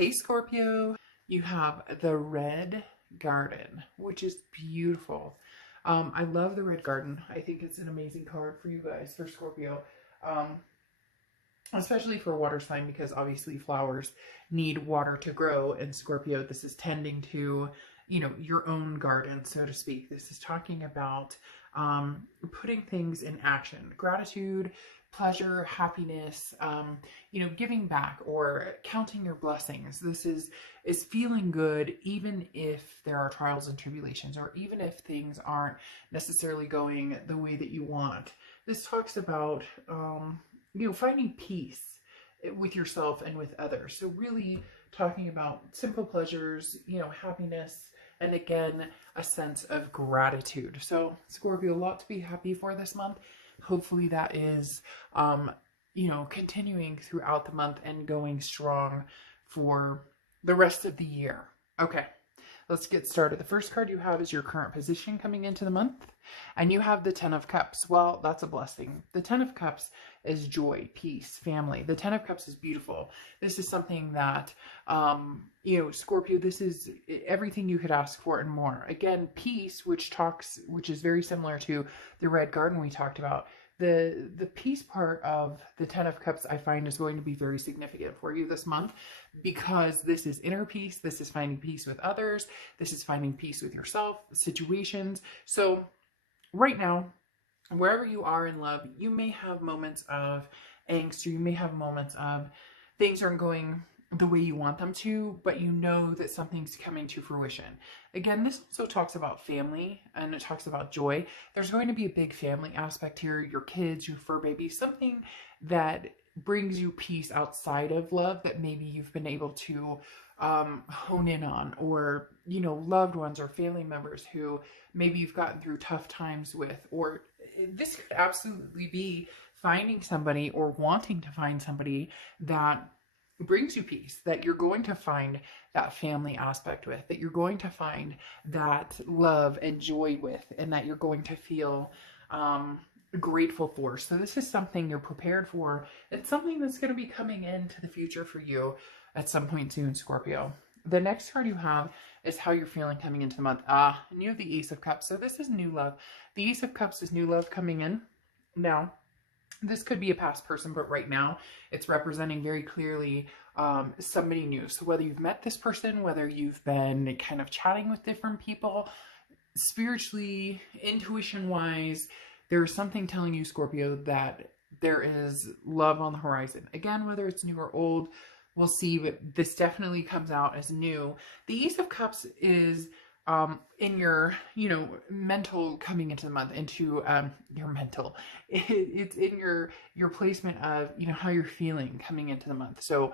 Hey Scorpio, you have the Red Garden, which is beautiful. I love the Red Garden. I think it's an amazing card for you guys, for Scorpio, um, especially for water sign, because obviously flowers need water to grow. And Scorpio, this is tending to, your own garden, so to speak. This is talking about putting things in action, gratitude, pleasure, happiness, giving back or counting your blessings. This is feeling good even if there are trials and tribulations, or even if things aren't necessarily going the way that you want. This talks about finding peace with yourself and with others. So really talking about simple pleasures, happiness, and again, a sense of gratitude. So Scorpio, a lot to be happy for this month. Hopefully that is, continuing throughout the month and going strong for the rest of the year. Okay, let's get started. The first card you have is your current position coming into the month, and you have the Ten of Cups. Well, that's a blessing. The Ten of Cups is joy, peace, family. The Ten of Cups is beautiful. This is something that, Scorpio, this is everything you could ask for and more. Again, peace, which is very similar to the Red Garden we talked about. The peace part of the Ten of Cups, I find, is going to be very significant for you this month, because this is inner peace. This is finding peace with others. This is finding peace with yourself, situations. So right now, wherever you are in love, you may have moments of angst, or you may have moments of things aren't going the way you want them to, but you know that something's coming to fruition. Again, this also talks about family, and it talks about joy. There's going to be a big family aspect here, your kids, your fur baby, something that brings you peace outside of love that maybe you've been able to hone in on, or, loved ones or family members who maybe you've gotten through tough times with, or this could absolutely be finding somebody or wanting to find somebody that brings you peace, that you're going to find that family aspect with, that you're going to find that love and joy with, and that you're going to feel grateful for. So this is something you're prepared for. It's something that's going to be coming into the future for you at some point soon, Scorpio. The next card you have is how you're feeling coming into the month. And you have the Ace of Cups. So this is new love. The Ace of Cups is new love coming in. Now, this could be a past person, but right now it's representing very clearly somebody new. So whether you've met this person, whether you've been kind of chatting with different people, spiritually, intuition-wise, there's something telling you, Scorpio, that there is love on the horizon. Again, whether it's new or old, we'll see, but this definitely comes out as new. The Ace of Cups is in your, mental coming into the month, into your mental. It's in your placement of, how you're feeling coming into the month. So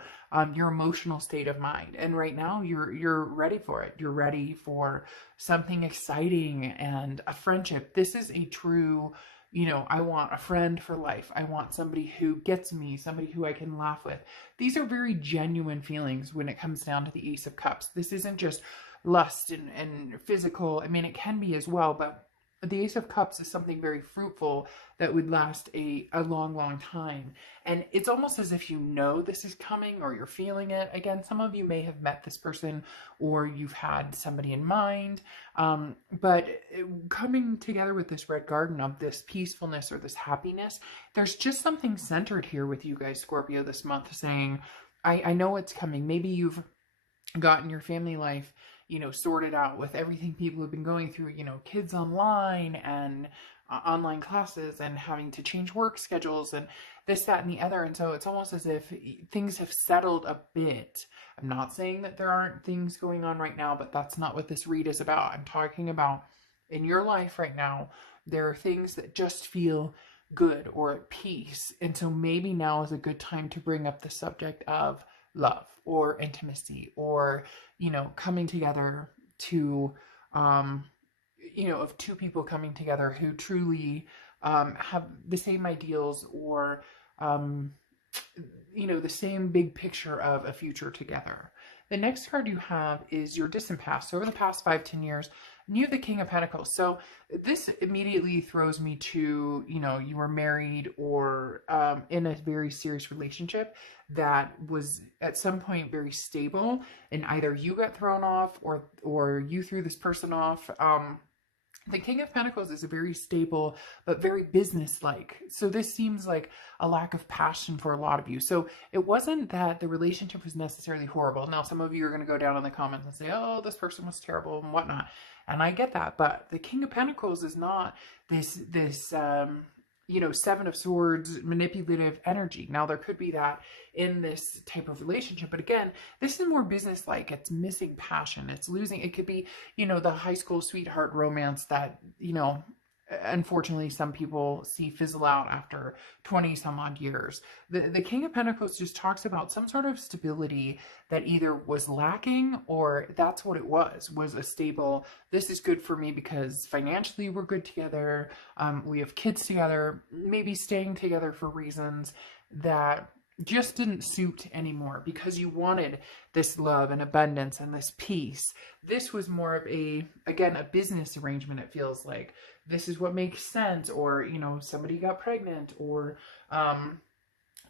your emotional state of mind. And right now you're ready for it. You're ready for something exciting and a friendship. This is a true, I want a friend for life. I want somebody who gets me, somebody who I can laugh with. These are very genuine feelings when it comes down to the Ace of Cups. This isn't just lust and physical. I mean, it can be as well, but the Ace of Cups is something very fruitful that would last a long, long time. And it's almost as if this is coming, or you're feeling it. Again, some of you may have met this person, or you've had somebody in mind. But coming together with this Red Garden of this peacefulness or this happiness, there's just something centered here with you guys, Scorpio, this month, saying, I know it's coming. Maybe you've gotten your family life sorted out with everything people have been going through, kids online and online classes, and having to change work schedules and this, that, and the other. And so it's almost as if things have settled a bit. I'm not saying that there aren't things going on right now, but that's not what this read is about. I'm talking about in your life right now, there are things that just feel good or at peace. And so maybe now is a good time to bring up the subject of love or intimacy, or coming together to of two people coming together who truly have the same ideals, or the same big picture of a future together. The next card you have is your distant past. So over the past 5-10 years, and you have the King of Pentacles. So this immediately throws me to, you were married or in a very serious relationship that was at some point very stable, and either you got thrown off or you threw this person off. The King of Pentacles is a very stable, but very business-like. So this seems like a lack of passion for a lot of you. So it wasn't that the relationship was necessarily horrible. Now, some of you are going to go down in the comments and say, oh, this person was terrible and whatnot. And I get that. But the King of Pentacles is not this Seven of Swords, manipulative energy. Now, there could be that in this type of relationship. But again, this is more business-like. It's missing passion. It's losing. It could be, the high school sweetheart romance that, unfortunately, some people see fizzle out after 20 some odd years. The King of Pentacles just talks about some sort of stability that either was lacking or that's what it was a stable, this is good for me because financially we're good together. We have kids together, maybe staying together for reasons that just didn't suit anymore because you wanted this love and abundance and this peace. This was more of a business arrangement. It feels like this is what makes sense, or, somebody got pregnant, or,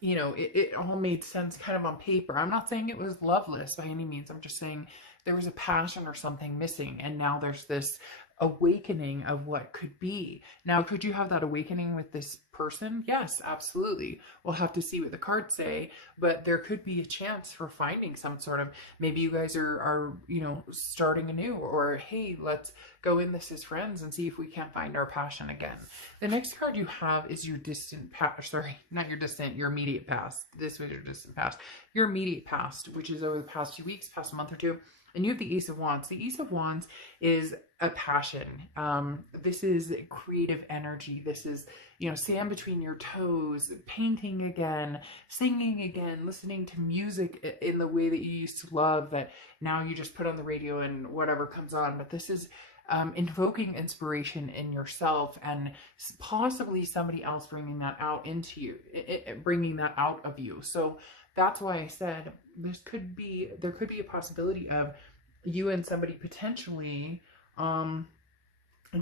it all made sense kind of on paper. I'm not saying it was loveless by any means. I'm just saying there was a passion or something missing. And now there's this awakening of what could be. Now, could you have that awakening with this person? Yes, absolutely. We'll have to see what the cards say, but there could be a chance for finding some sort of, maybe you guys are starting anew, or hey, let's go in this as friends and see if we can't find our passion again. The next card you have is your distant past. Sorry, not your distant, your immediate past. This was your distant past. Your immediate past, which is over the past few weeks, past month or two. And you have the Ace of Wands. The Ace of Wands is a passion. This is creative energy. This is, sand between your toes, painting again, singing again, listening to music in the way that you used to love that now you just put on the radio and whatever comes on. But this is invoking inspiration in yourself and possibly somebody else bringing that out into you, bringing that out of you. So that's why I said there could be a possibility of you and somebody potentially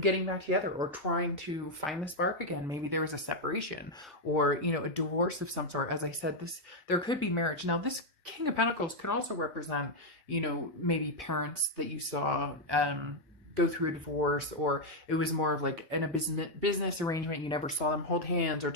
getting back together or trying to find the spark again. Maybe there was a separation or, a divorce of some sort. As I said, there could be marriage. Now, this King of Pentacles could also represent, maybe parents that you saw go through a divorce, or it was more of like in a business arrangement. You never saw them hold hands or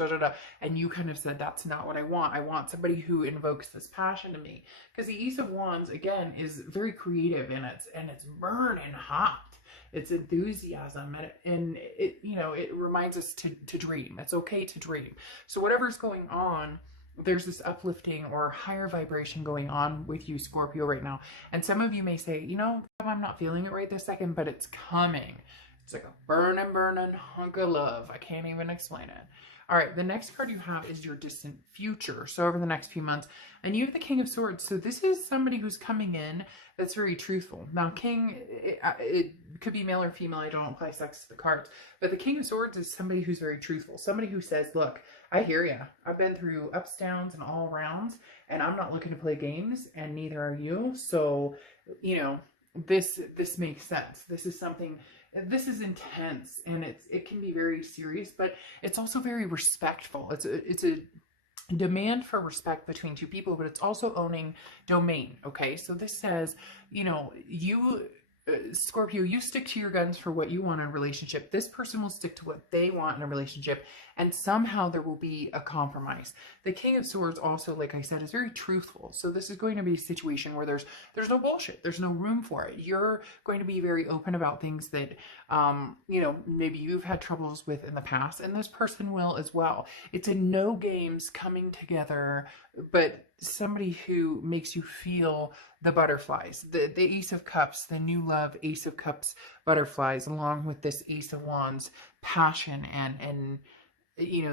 and you kind of said, that's not what I want. I want somebody who invokes this passion to me. Because the Ace of Wands, again, is very creative and it's burning hot. It's enthusiasm, and it reminds us to dream. It's okay to dream. So whatever's going on, there's this uplifting or higher vibration going on with you, Scorpio, right now. And some of you may say, I'm not feeling it right this second, but it's coming. It's like a burning hunk of love. I can't even explain it. All right, the next card you have is your distant future. So over the next few months, and you have the King of Swords. So this is somebody who's coming in that's very truthful. Now, King, it could be male or female. I don't apply sex to the cards. But the King of Swords is somebody who's very truthful. Somebody who says, look, I hear you. I've been through ups, downs, and all arounds, and I'm not looking to play games, and neither are you. So, this makes sense. This is intense, and it can be very serious, but it's also very respectful. It's a demand for respect between two people, but it's also owning domain. Okay, so this says, Scorpio, you stick to your guns for what you want in a relationship. This person will stick to what they want in a relationship, and somehow there will be a compromise. The King of Swords also, like I said, is very truthful. So this is going to be a situation where there's no bullshit. There's no room for it. You're going to be very open about things that, maybe you've had troubles with in the past, and this person will as well. It's a no games coming together, but somebody who makes you feel the butterflies, the Ace of Cups, the new love, Ace of Cups, butterflies, along with this Ace of Wands, passion and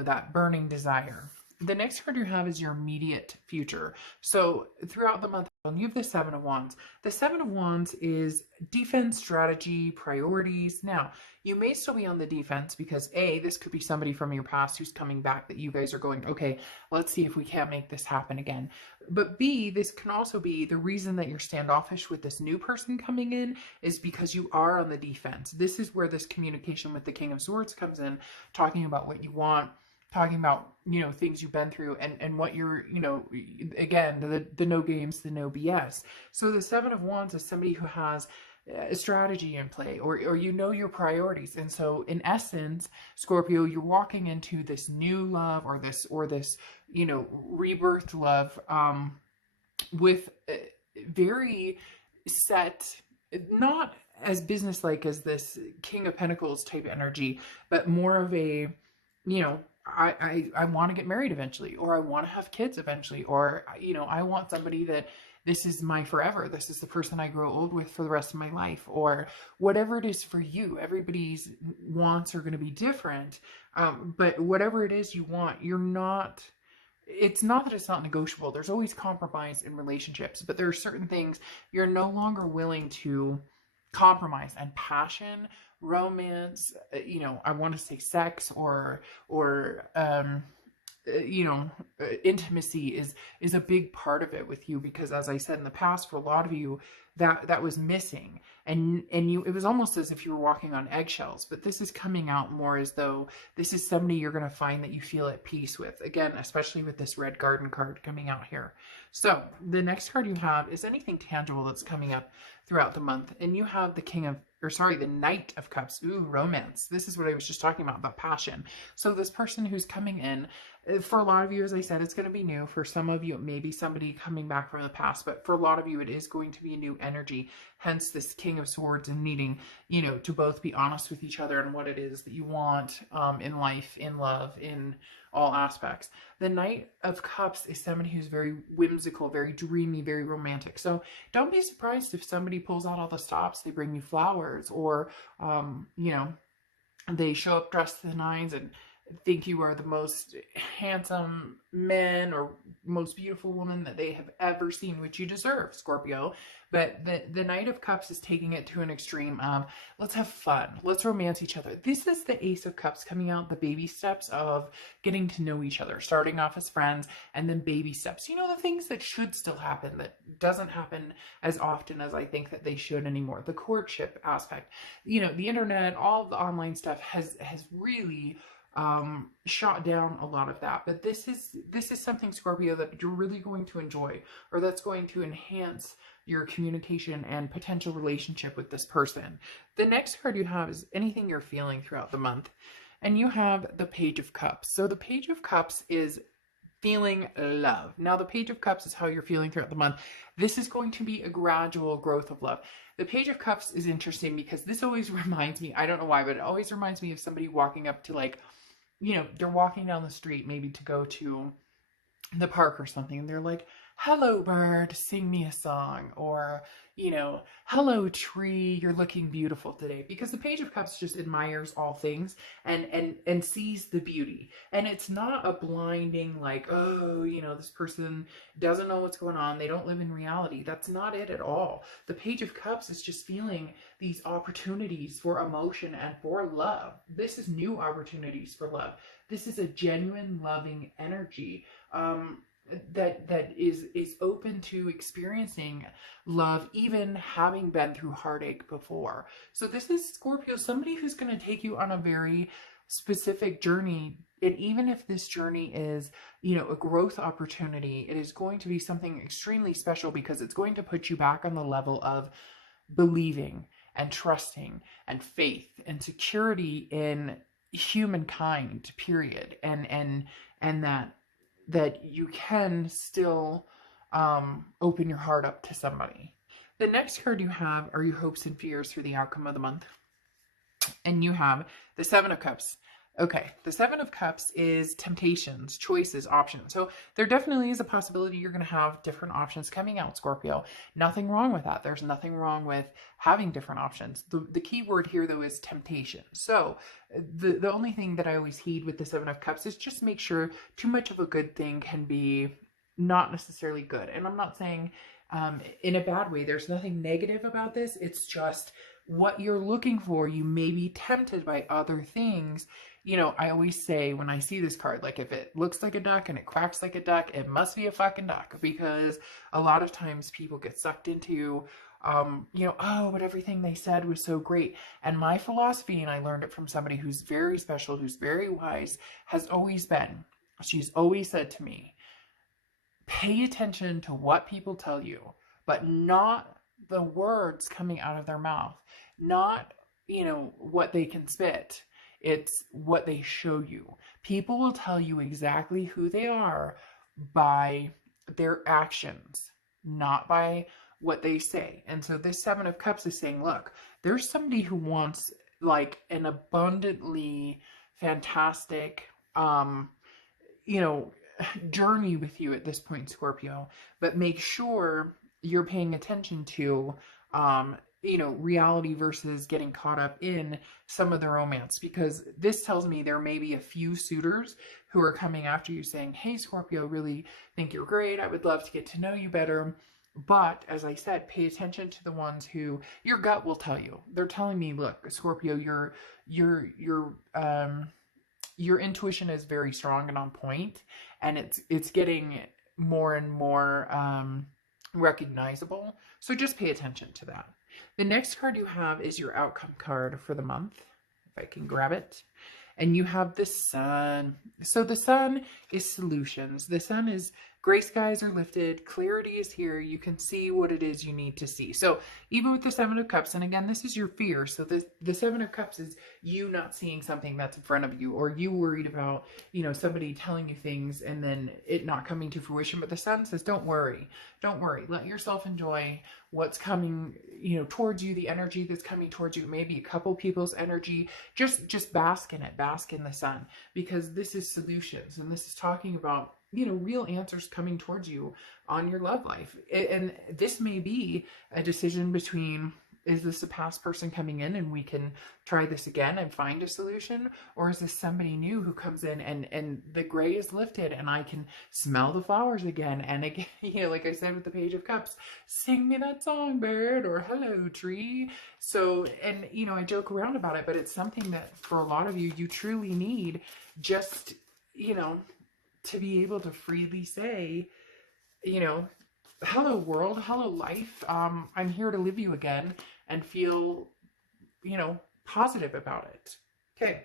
that burning desire. The next card you have is your immediate future. So throughout the month of And you have the Seven of Wands. The Seven of Wands is defense, strategy, priorities. Now, you may still be on the defense because A, this could be somebody from your past who's coming back that you guys are going, okay, let's see if we can't make this happen again. But B, this can also be the reason that you're standoffish with this new person coming in is because you are on the defense. This is where this communication with the King of Swords comes in, talking about what you want, talking about, you know, things you've been through and what you're, you know, again, the no games, the no BS. So the Seven of Wands is somebody who has a strategy in play, or you know your priorities. And so in essence, Scorpio, you're walking into this new love or this, you know, rebirth love with very set, not as businesslike as this King of Pentacles type energy, but more of a, you know, I want to get married eventually, or I want to have kids eventually, or, you know, I want somebody that this is my forever. This is the person I grow old with for the rest of my life, or whatever it is for you. Everybody's wants are going to be different. But whatever it is you want, it's not that it's not negotiable. There's always compromise in relationships, but there are certain things you're no longer willing to compromise. And passion, romance, you know, I want to say sex or you know, intimacy is a big part of it with you, because as I said in the past, for a lot of you, that was missing, and it was almost as if you were walking on eggshells. But this is coming out more as though this is somebody you're going to find that you feel at peace with, again, especially with this red garden card coming out here. So the next card you have is anything tangible that's coming up throughout the month, and you have the Knight of Cups. Ooh, romance. This is what I was just talking about passion. So this person who's coming in, for a lot of you, as I said, it's going to be new. For some of you, it may be somebody coming back from the past, but for a lot of you, it is going to be a new energy. Hence this King of Swords and needing, you know, to both be honest with each other and what it is that you want in life, in love, in all aspects. The Knight of Cups is somebody who's very whimsical, very dreamy, very romantic. So don't be surprised if somebody pulls out all the stops, they bring you flowers, or, you know, they show up dressed to the nines and think you are the most handsome man or most beautiful woman that they have ever seen, which you deserve, Scorpio. But the Knight of Cups is taking it to an extreme of, let's have fun, let's romance each other. This is the Ace of Cups coming out, the baby steps of getting to know each other, starting off as friends, and then baby steps. You know, the things that should still happen, that doesn't happen as often as I think that they should anymore. The courtship aspect, you know, the internet, all of the online stuff has really shot down a lot of that. But this is something, Scorpio, that you're really going to enjoy, or that's going to enhance your communication and potential relationship with this person. The next card you have is anything you're feeling throughout the month, and you have the Page of Cups. So the Page of Cups is feeling love. Now the Page of Cups is how you're feeling throughout the month. This is going to be a gradual growth of love. The Page of Cups is interesting because this always reminds me, I don't know why, but it always reminds me of somebody walking up to, like, you know, they're walking down the street maybe to go to the park or something, and they're like, hello bird, sing me a song, or, you know, hello tree, you're looking beautiful today. Because the Page of Cups just admires all things and sees the beauty. And it's not a blinding, like, oh, you know, this person doesn't know what's going on, they don't live in reality. That's not it at all. The Page of Cups is just feeling these opportunities for emotion and for love. This is new opportunities for love. This is a genuine loving energy that is open to experiencing love, even having been through heartache before. So this is, Scorpio, somebody who's going to take you on a very specific journey. And even if this journey is, you know, a growth opportunity, it is going to be something extremely special, because it's going to put you back on the level of believing and trusting and faith and security in humankind, period. And that you can still open your heart up to somebody. The next card you have are your hopes and fears for the outcome of the month. And you have the Seven of Cups. Okay, the Seven of Cups is temptations, choices, options. So there definitely is a possibility you're going to have different options coming out, Scorpio. Nothing wrong with that. There's nothing wrong with having different options. The key word here, though, is temptation. So the only thing that I always heed with the Seven of Cups is just make sure too much of a good thing can be not necessarily good. And I'm not saying in a bad way. There's nothing negative about this. It's just what you're looking for. You may be tempted by other things. You know, I always say when I see this card, like if it looks like a duck and it quacks like a duck, it must be a fucking duck, because a lot of times people get sucked into, you know, oh, but everything they said was so great. And my philosophy, and I learned it from somebody who's very special, who's very wise, has always been, she's always said to me, pay attention to what people tell you, but not the words coming out of their mouth, not, you know, what they can spit. It's what they show you. People will tell you exactly who they are by their actions, not by what they say. And so this Seven of Cups is saying, look, there's somebody who wants like an abundantly fantastic, you know, journey with you at this point, Scorpio, but make sure you're paying attention to, you know, reality versus getting caught up in some of the romance, because this tells me there may be a few suitors who are coming after you saying, hey, Scorpio, really think you're great. I would love to get to know you better. But as I said, pay attention to the ones who your gut will tell you. They're telling me, look, Scorpio, your intuition is very strong and on point, and it's getting more and more recognizable. So just pay attention to that. The next card you have is your outcome card for the month, if I can grab it. And you have the Sun. So the Sun is solutions. The Sun is gray skies are lifted. Clarity is here. You can see what it is you need to see. So even with the Seven of Cups, and again, this is your fear. So the Seven of Cups is you not seeing something that's in front of you, or you worried about, you know, somebody telling you things and then it not coming to fruition. But the Sun says, don't worry. Don't worry. Let yourself enjoy what's coming, you know, towards you, the energy that's coming towards you. Maybe a couple people's energy. Just bask in it. Bask in the Sun, because this is solutions, and this is talking about, you know, real answers coming towards you on your love life. And this may be a decision between, is this a past person coming in and we can try this again and find a solution? Or is this somebody new who comes in and the gray is lifted and I can smell the flowers again? And again, you know, like I said with the Page of Cups, sing me that song, bird, or hello, tree. So, and, you know, I joke around about it, but it's something that for a lot of you, you truly need, just, you know, to be able to freely say, you know, hello world, hello life, I'm here to live you again, and feel, you know, positive about it. Okay,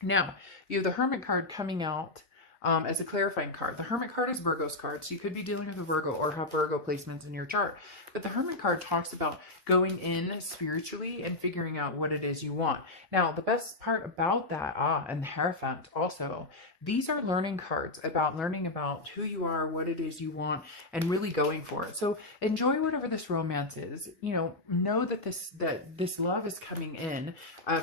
now you have the Hermit card coming out as a clarifying card. The Hermit card is Virgo's card, so you could be dealing with a Virgo or have Virgo placements in your chart. But the Hermit card talks about going in spiritually and figuring out what it is you want. Now, the best part about that, and the Hierophant also, these are learning cards about learning about who you are, what it is you want, and really going for it. So enjoy whatever this romance is. You know that this love is coming in.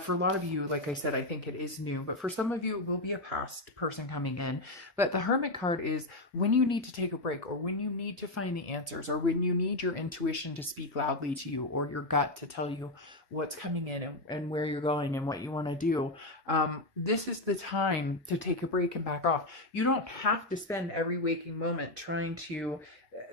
For a lot of you, like I said, I think it is new, but for some of you, it will be a past person coming in. But the Hermit card is when you need to take a break, or when you need to find the answers, or when you need your intuition to speak loudly to you, or your gut to tell you what's coming in and where you're going and what you want to do. This is the time to take a break and back off. You don't have to spend every waking moment trying to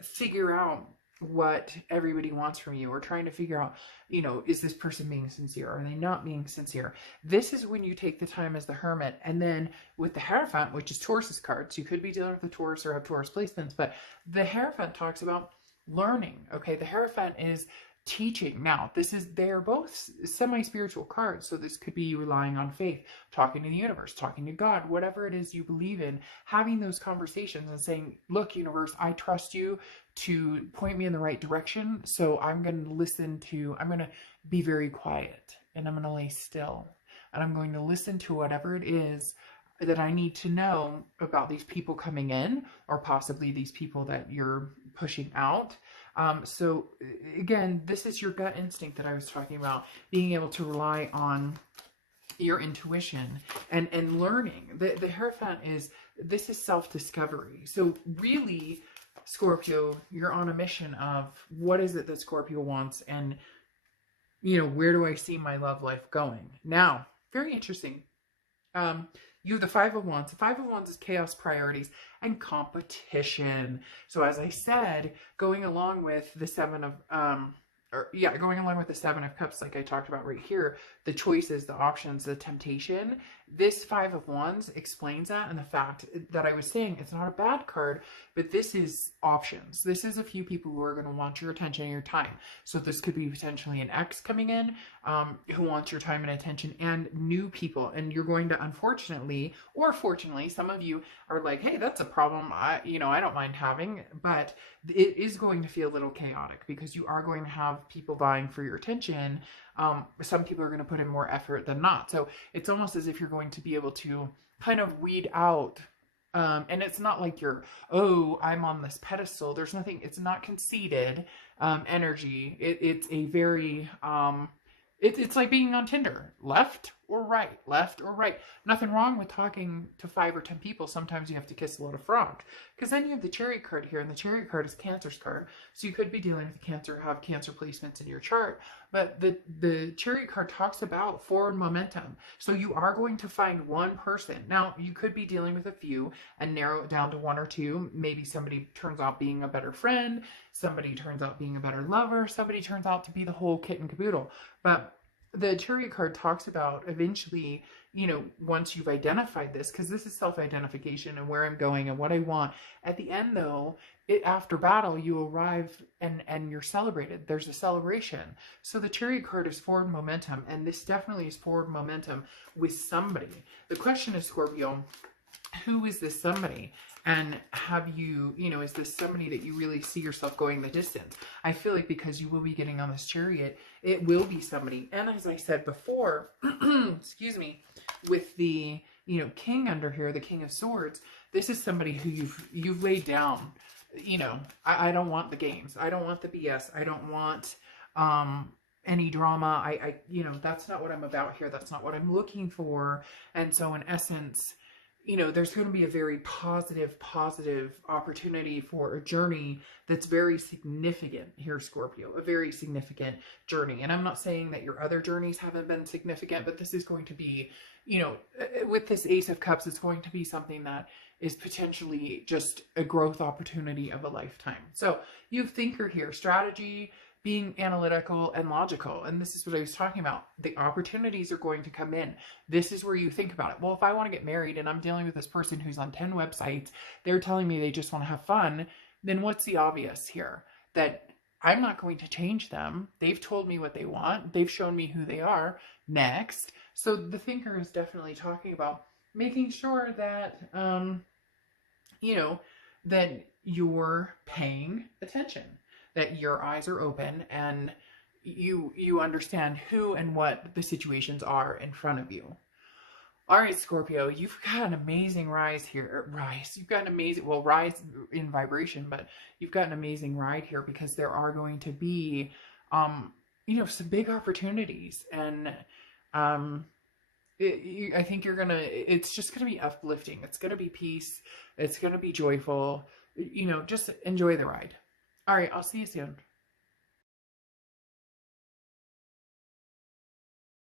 figure out what everybody wants from you, or trying to figure out, you know, is this person being sincere? Are they not being sincere? This is when you take the time as the Hermit. And then with the Hierophant, which is Taurus's cards, you could be dealing with the Taurus or have Taurus placements, but the Hierophant talks about learning. Okay, the Hierophant is teaching. Now, they're both semi-spiritual cards, so this could be relying on faith, talking to the universe, talking to God, whatever it is you believe in, having those conversations and saying, look, universe, I trust you to point me in the right direction, so I'm going to be very quiet, and I'm going to lay still, and I'm going to listen to whatever it is that I need to know about these people coming in, or possibly these people that you're pushing out. So again, this is your gut instinct that I was talking about, being able to rely on your intuition and learning. The Hierophant this is self-discovery. So really, Scorpio, you're on a mission of what is it that Scorpio wants, and, you know, where do I see my love life going? Now, very interesting. You have the Five of Wands. The Five of Wands is chaos, priorities, and competition. So as I said, going along with the going along with the Seven of Cups, like I talked about right here, the choices, the options, the temptation, this Five of Wands explains that, and the fact that I was saying it's not a bad card, but this is options. This is a few people who are going to want your attention and your time. So this could be potentially an ex coming in who wants your time and attention, and new people. And you're going to, unfortunately, or fortunately, some of you are like, hey, that's a problem I don't mind having, but it is going to feel a little chaotic because you are going to have people vying for your attention. Some people are going to put in more effort than not. So it's almost as if you're going to be able to kind of weed out. And it's not like you're, oh, I'm on this pedestal. There's nothing, it's not conceited energy. It's a very, it's like being on Tinder, left or right, left or right. Nothing wrong with talking to 5 or 10 people. Sometimes you have to kiss a lot of frogs, because then you have the Chariot card here, and the Chariot card is Cancer's card. So you could be dealing with Cancer, have Cancer placements in your chart, but the Chariot card talks about forward momentum. So you are going to find one person. Now, you could be dealing with a few and narrow it down to 1 or 2. Maybe somebody turns out being a better friend, somebody turns out being a better lover, somebody turns out to be the whole kit and caboodle. But the Chariot card talks about eventually, once you've identified this, because this is self-identification and where I'm going and what I want. At the end, though, after battle, you arrive and you're celebrated. There's a celebration. So the Chariot card is forward momentum, and this definitely is forward momentum with somebody. The question is, Scorpio, who is this somebody? And have you, is this somebody that you really see yourself going the distance? I feel like because you will be getting on this Chariot, it will be somebody. And as I said before, excuse me, with the, King under here, the King of Swords, this is somebody who you've laid down, I don't want the games. I don't want the BS. I don't want any drama. That's not what I'm about here. That's not what I'm looking for. And so in essence, there's going to be a very positive opportunity for a journey that's very significant here, Scorpio, a very significant journey. And I'm not saying that your other journeys haven't been significant, but this is going to be, with this Ace of Cups, it's going to be something that is potentially just a growth opportunity of a lifetime. So you have thinker here, strategy, being analytical and logical. And this is what I was talking about. The opportunities are going to come in. This is where you think about it. Well, if I want to get married and I'm dealing with this person who's on 10 websites, they're telling me they just want to have fun, then what's the obvious here? That I'm not going to change them. They've told me what they want. They've shown me who they are. Next. So the thinker is definitely talking about making sure that, that you're paying attention, that your eyes are open and you understand who and what the situations are in front of you. All right, Scorpio, you've got an amazing rise here. You've got an amazing, rise in vibration, but you've got an amazing ride here because there are going to be, some big opportunities. And I think it's just going to be uplifting. It's going to be peace. It's going to be joyful. Just enjoy the ride. All right, I'll see you soon.